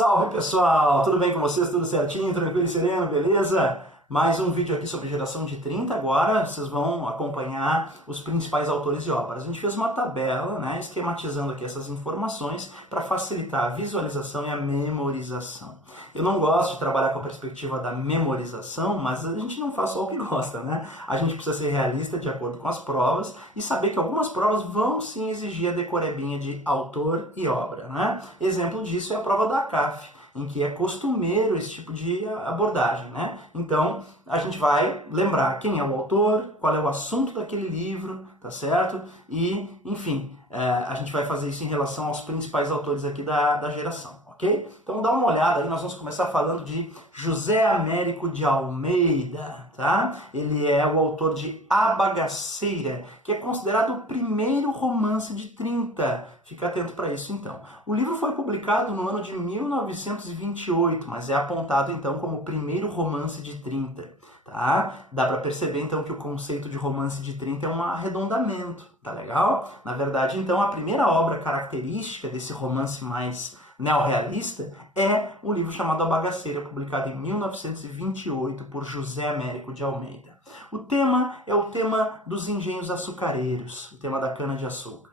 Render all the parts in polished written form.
Salve pessoal, tudo bem com vocês? Tudo certinho, tranquilo e sereno, beleza? Mais um vídeo aqui sobre Geração de 30 agora, vocês vão acompanhar os principais autores e obras. A gente fez uma tabela, né, esquematizando aqui essas informações para facilitar a visualização e a memorização. Eu não gosto de trabalhar com a perspectiva da memorização, mas a gente não faz só o que gosta, né? A gente precisa ser realista de acordo com as provas e saber que algumas provas vão sim exigir a decorebinha de autor e obra, né? Exemplo disso é a prova da CAF, em que é costumeiro esse tipo de abordagem, né? Então, a gente vai lembrar quem é o autor, qual é o assunto daquele livro, tá certo? E, enfim, a gente vai fazer isso em relação aos principais autores aqui da geração, ok? Então, dá uma olhada aí, nós vamos começar falando de José Américo de Almeida, tá? Ele é o autor de A Bagaceira, que é considerado o primeiro romance de 30. Fica atento para isso, então. O livro foi publicado no ano de 1928, mas é apontado, então, como o primeiro romance de 30, tá? Dá para perceber, então, que o conceito de romance de 30 é um arredondamento, tá legal? Na verdade, então, a primeira obra característica desse romance mais neorrealista é um livro chamado A Bagaceira, publicado em 1928 por José Américo de Almeida. O tema é o tema dos engenhos açucareiros, o tema da cana-de-açúcar.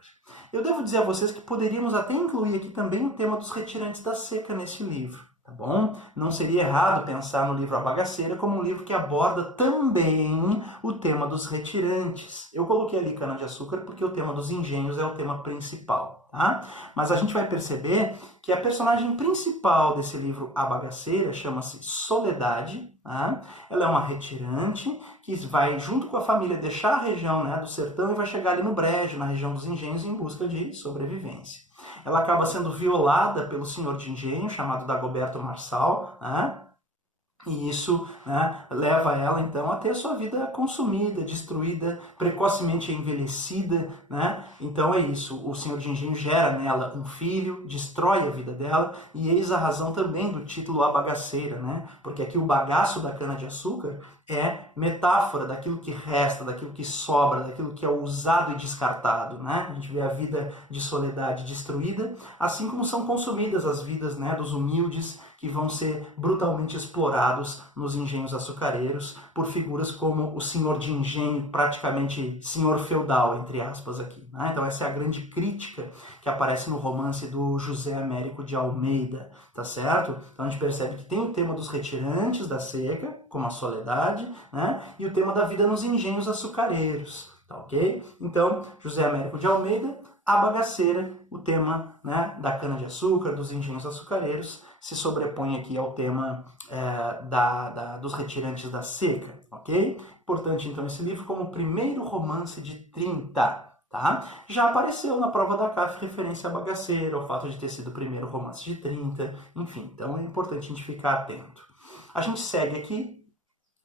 Eu devo dizer a vocês que poderíamos até incluir aqui também o tema dos retirantes da seca nesse livro, tá bom? Não seria errado pensar no livro A Bagaceira como um livro que aborda também o tema dos retirantes. Eu coloquei ali cana-de-açúcar porque o tema dos engenhos é o tema principal, tá? Mas a gente vai perceber que a personagem principal desse livro A Bagaceira chama-se Soledade, tá? Ela é uma retirante que vai, junto com a família, deixar a região, né, do sertão e vai chegar ali no Brejo, na região dos engenhos, em busca de sobrevivência. Ela acaba sendo violada pelo senhor de engenho, chamado Dagoberto Marçal, né? E isso, né, leva ela, então, a ter a sua vida consumida, destruída, precocemente envelhecida, né? Então é isso, o senhor de engenho gera nela um filho, destrói a vida dela, e eis a razão também do título A Bagaceira, né? Porque aqui o bagaço da cana-de-açúcar é metáfora daquilo que resta, daquilo que sobra, daquilo que é usado e descartado, né? A gente vê a vida de Soledade destruída, assim como são consumidas as vidas, né, dos humildes, que vão ser brutalmente explorados nos engenhos açucareiros por figuras como o senhor de engenho, praticamente senhor feudal, entre aspas, aqui, né? Então essa é a grande crítica que aparece no romance do José Américo de Almeida, tá certo? Então a gente percebe que tem o tema dos retirantes da seca, como a Soledade, né? E o tema da vida nos engenhos açucareiros, tá ok? Então, José Américo de Almeida, A Bagaceira, o tema, né, da cana-de-açúcar, dos engenhos açucareiros, se sobrepõe aqui ao tema dos retirantes da seca, ok? Importante, então, esse livro como o primeiro romance de 30, tá? Já apareceu na prova da CAF referência à Bagaceira, ao fato de ter sido o primeiro romance de 30, enfim, então é importante a gente ficar atento. A gente segue aqui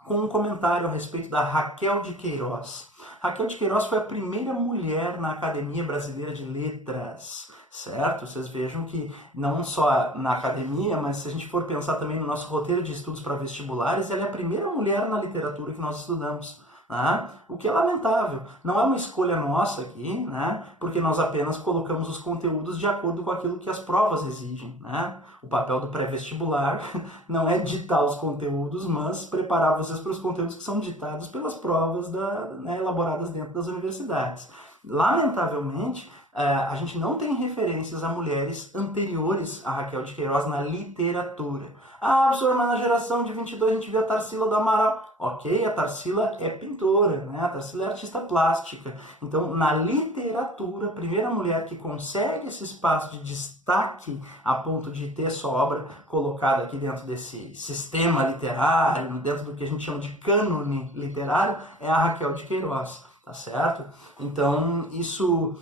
com um comentário a respeito da Raquel de Queiroz. Raquel de Queiroz foi a primeira mulher na Academia Brasileira de Letras, certo? Vocês vejam que não só na academia, mas se a gente for pensar também no nosso roteiro de estudos para vestibulares, ela é a primeira mulher na literatura que nós estudamos, né? O que é lamentável. Não é uma escolha nossa aqui, né? Porque nós apenas colocamos os conteúdos de acordo com aquilo que as provas exigem, né? O papel do pré-vestibular não é ditar os conteúdos, mas preparar vocês para os conteúdos que são ditados pelas provas né, elaboradas dentro das universidades. Lamentavelmente, a gente não tem referências a mulheres anteriores a Raquel de Queiroz na literatura. Ah, professor, mas na geração de 22 a gente vê a Tarsila do Amaral. Ok, a Tarsila é pintora, né? A Tarsila é artista plástica. Então, na literatura, a primeira mulher que consegue esse espaço de destaque a ponto de ter sua obra colocada aqui dentro desse sistema literário, dentro do que a gente chama de cânone literário, é a Raquel de Queiroz. Tá certo? Então, isso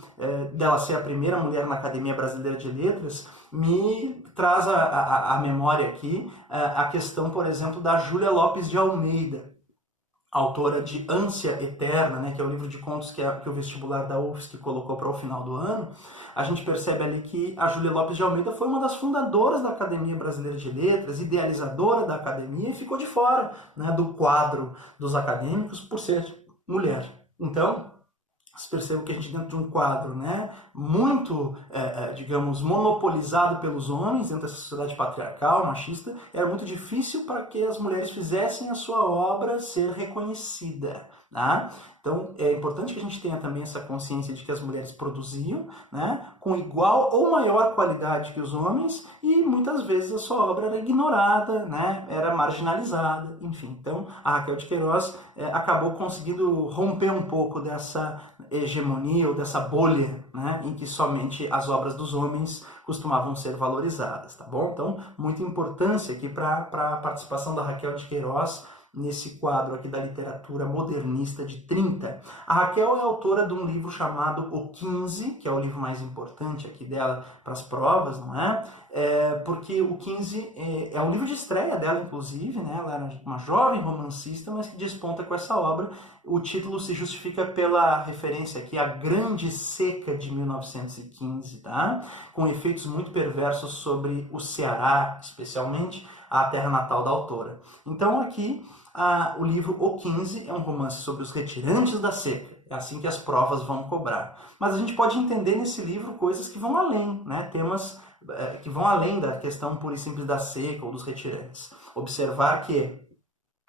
dela ser a primeira mulher na Academia Brasileira de Letras me traz à memória aqui a questão, por exemplo, da Júlia Lopes de Almeida, autora de Ânsia Eterna, né, que é o livro de contos que o vestibular da UFSC colocou para o final do ano. A gente percebe ali que a Júlia Lopes de Almeida foi uma das fundadoras da Academia Brasileira de Letras, idealizadora da academia, e ficou de fora, né, do quadro dos acadêmicos por ser mulher. Então, Vocês percebem que a gente dentro de um quadro, né, muito, digamos, monopolizado pelos homens, dentro dessa sociedade patriarcal, machista, era muito difícil para que as mulheres fizessem a sua obra ser reconhecida. Tá? Então, é importante que a gente tenha também essa consciência de que as mulheres produziam, né, com igual ou maior qualidade que os homens, e muitas vezes a sua obra era ignorada, né, era marginalizada, enfim. Então, a Raquel de Queiroz acabou conseguindo romper um pouco dessa hegemonia ou dessa bolha, né, em que somente as obras dos homens costumavam ser valorizadas, tá bom? Então, muita importância aqui para a participação da Raquel de Queiroz nesse quadro aqui da literatura modernista de 30. A Raquel é autora de um livro chamado O 15, que é o livro mais importante aqui dela para as provas, não é? Porque o 15 é um livro de estreia dela, inclusive, né? Ela era uma jovem romancista, mas que desponta com essa obra. O título se justifica pela referência aqui à Grande Seca de 1915, tá? Com efeitos muito perversos sobre o Ceará, especialmente a terra natal da autora. Então aqui o livro O 15 é um romance sobre os retirantes da seca. É assim que as provas vão cobrar. Mas a gente pode entender nesse livro coisas que vão além, né? Temas que vão além da questão pura e simples da seca ou dos retirantes. Observar que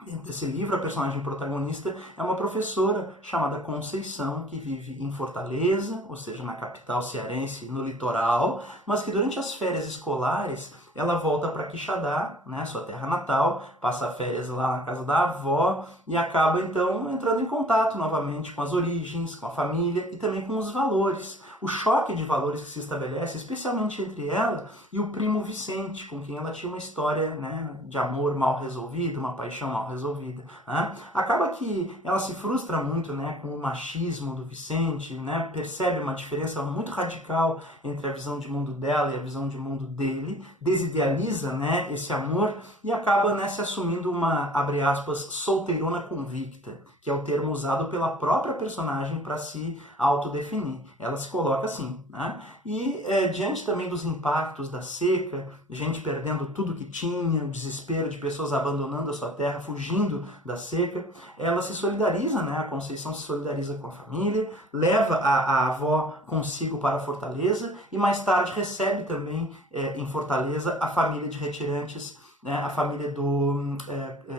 dentro desse livro, a personagem protagonista é uma professora chamada Conceição, que vive em Fortaleza, ou seja, na capital cearense, no litoral, mas que durante as férias escolares ela volta para Quixadá, né, sua terra natal, passa férias lá na casa da avó e acaba então entrando em contato novamente com as origens, com a família e também com os valores. O choque de valores que se estabelece, especialmente entre ela e o primo Vicente, com quem ela tinha uma história, né, de amor mal resolvida, uma paixão mal resolvida. Né? Acaba que ela se frustra muito, né, com o machismo do Vicente, né, percebe uma diferença muito radical entre a visão de mundo dela e a visão de mundo dele, desidealiza, né, esse amor e acaba, né, se assumindo uma, abre aspas, solteirona convicta, que é o termo usado pela própria personagem para se autodefinir. Ela se coloca assim, né? E diante também dos impactos da seca, gente perdendo tudo que tinha, o desespero de pessoas abandonando a sua terra, fugindo da seca, ela se solidariza, né? A Conceição se solidariza com a família, leva a avó consigo para Fortaleza e mais tarde recebe também em Fortaleza a família de retirantes, né, a família do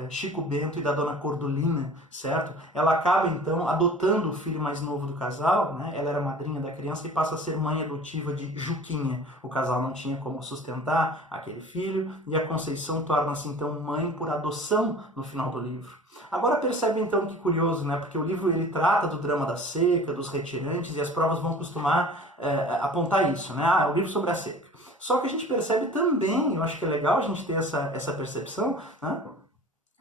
Chico Bento e da Dona Cordolina, certo? Ela acaba, então, adotando o filho mais novo do casal, né? Ela era madrinha da criança e passa a ser mãe adotiva de Juquinha. O casal não tinha como sustentar aquele filho e a Conceição torna-se, então, mãe por adoção no final do livro. Agora percebe, então, que curioso, né? Porque o livro ele trata do drama da seca, dos retirantes, e as provas vão costumar apontar isso, né? O livro sobre a seca. Só que a gente percebe também, eu acho que é legal a gente ter essa percepção, né?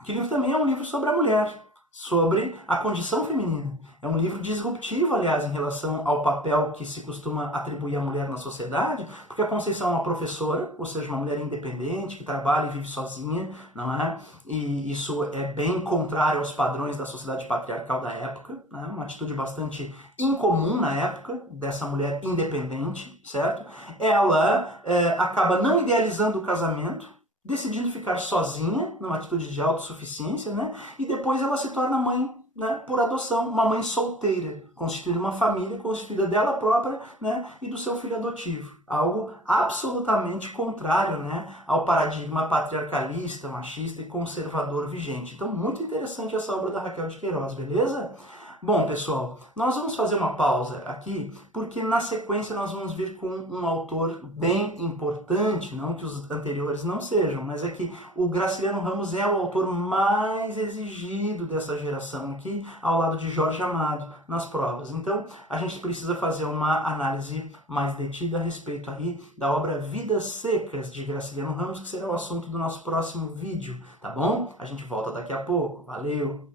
Que o livro também é um livro sobre a mulher, sobre a condição feminina. É um livro disruptivo, aliás, em relação ao papel que se costuma atribuir à mulher na sociedade, porque a Conceição é uma professora, ou seja, uma mulher independente, que trabalha e vive sozinha, não é? E isso é bem contrário aos padrões da sociedade patriarcal da época, né? Uma atitude bastante incomum na época, dessa mulher independente, certo? Ela acaba não idealizando o casamento, decidindo ficar sozinha, numa atitude de autossuficiência, né? E depois ela se torna mãe, né, por adoção, uma mãe solteira, constituindo uma família constituída dela própria, né, e do seu filho adotivo. Algo absolutamente contrário, né, ao paradigma patriarcalista, machista e conservador vigente. Então, muito interessante essa obra da Raquel de Queiroz, beleza? Bom, pessoal, nós vamos fazer uma pausa aqui, porque na sequência nós vamos vir com um autor bem importante, não que os anteriores não sejam, mas é que o Graciliano Ramos é o autor mais exigido dessa geração aqui, ao lado de Jorge Amado, nas provas. Então, a gente precisa fazer uma análise mais detida a respeito aí da obra Vidas Secas, de Graciliano Ramos, que será o assunto do nosso próximo vídeo, tá bom? A gente volta daqui a pouco. Valeu!